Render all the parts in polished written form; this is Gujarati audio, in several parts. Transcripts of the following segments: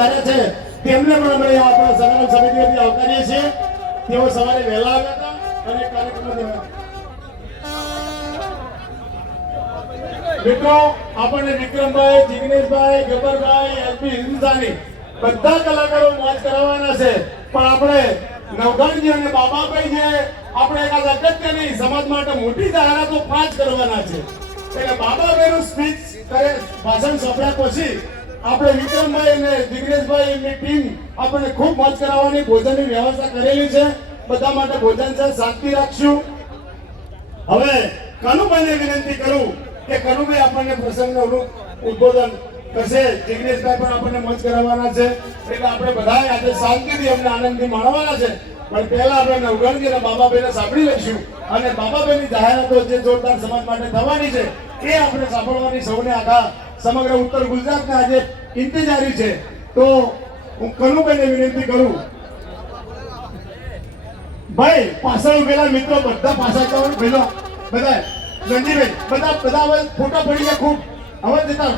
પધાર્યા છે તેમને પણ અમે આપણા સંગઠન સમિતિથી આવકારીએ છીએ. તેઓ સવારે વહેલા આવ્યા હતા અને કાર્યક્રમમાં મિત્રો આપણને વિક્રમભાઈ, જિગ્નેશભાઈ, ગબ્બરભાઈ, એલપી હિન્દુસ્તાની બધા કલાકારો મોજ કરાવવાના છે. પણ આપણે નવઘણજી અને બાબાભાઈ જે આપણે એકાદ અગત્યની સમાજ માટે મોટી જાહેરાતો 5 કરવાના છે. એટલે બાબાભાઈનું સ્પીચ કરે, ભાષણ સાંભળ્યા પછી આપણે વિક્રમભાઈ અને જિગ્નેશભાઈ એમની ટીમ આપણને ખૂબ મોજ કરાવવાની ભોજનની વ્યવસ્થા કરેલી છે. બધા માટે ભોજન છે, શાંતિ રાખશું. હવે કનુભાઈને વિનંતી કરું કે કનુભાઈ આપણને પ્રસંગનું ઉદ્બોધન કરશે. જિગ્નેશભાઈ પણ આપણને મોજ કરાવવાના છે. એટલે આપણે બધા આજે શાંતિથી અમને આનંદથી માણવાના છે. પણ પહેલા આપણે નવઘણજી અને બાબાભાઈને સાંભળી લઈશું અને બાબાભાઈની જાહેરાતો જે જોરદાર સમાજ માટે થવાની છે એ આપણે સાંભળવાની સૌને આખા સમગ્ર ઉત્તર ગુજરાતને આજે ઇંતજારી છે. તો હું કનુભાઈને વિનંતી કરું, ભાઈ પાછળ ઉભેલા મિત્રો બધા પાછા જવાનું ભેલો બધા ગંજીભાઈ બધા હવે ફોટો પડી ગયા ખૂબ હવે જતા.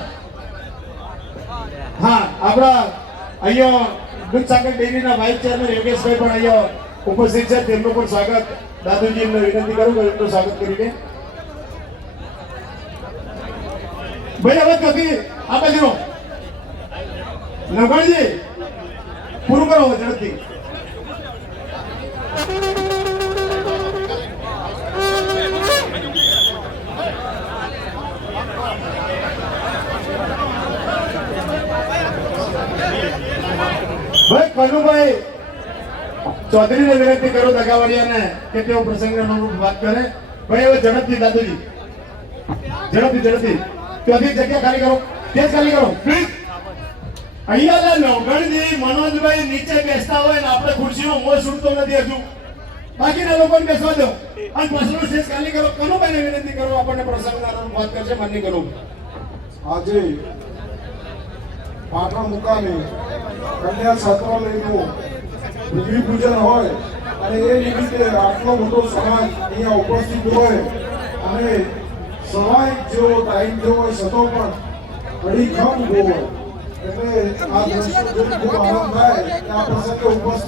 હા, આપણા અહીંયા દૂધસાગર ડેરીના વાઇસ ચેરમેન યોગેશભાઈ પણ અહીંયા ઉપસ્થિત છે. તેમનું પણ સ્વાગત દાદુજી એમને વિનંતી કરું કે એમનું સ્વાગત કરીને ભાઈ હવે કદી આ બાજુ નવઘણજી પૂરું કરો ઝડપથી. ભાઈ કનુભાઈ ચૌધરીને વિનંતી કરું દગાવાડિયાને કે તેઓ પ્રસંગને વાત કરે. ભાઈ હવે ઝડપથી દાદુજી ઝડપથી ત્યાંથી જગ્યા ખાલી કરો, સ્ટેજ ખાલી કરો પ્લીઝ. અહીંયા નવઘણજી મનોજભાઈ નીચે બેસતા હોય ને આપણે ખુરશીમાં મોં છૂટતો નથી હજુ, બાકીના લોકોને બેસવા દો અને પ્રસંગનો સ્ટેજ ખાલી કરો. કનુભાઈને વિનંતી કરો આપણને પ્રસંગના વાત કરશે. માનની કરું આજે પાટણ મુકામે કન્યા છાત્રાલયનું પૃથ્વી પૂજન હોય અને એ નિમિત્તે આટલો મોટો સમાજ અહીંયા ઉપસ્થિત હોય અને સમય જેવો ટાઈમ જેવો હોય છતાં પણ અડીખમ ઉભો હોય એટલે આ દ્રશ્ય જોઈને ખૂબ આનંદ થાય કે આ પ્રસંગે ઉપસ્થિત